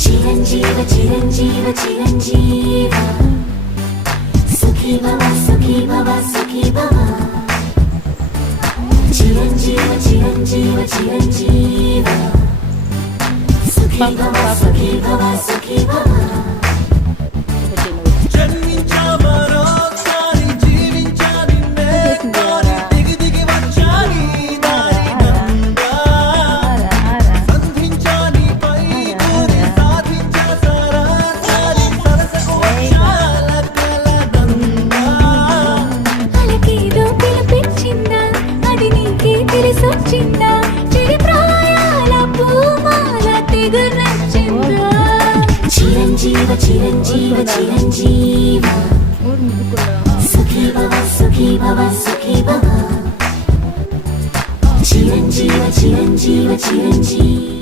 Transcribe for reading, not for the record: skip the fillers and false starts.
చిరంజీవ చిరంజీవ చిరంజీవ సుఖీ భవ సుఖీ భవ సుఖీ భవ చిరంజీవ చిరంజీవ చిరంజీవ సుఖీ భవ సుఖీ భవ సుఖీ భవ చిరంజీవ చిరంజీవ చిరంజీవ సుఖీ భవ సుఖీ భవ సుఖీ భవ చిరంజీవ చిరంజీవ చిరంజీవ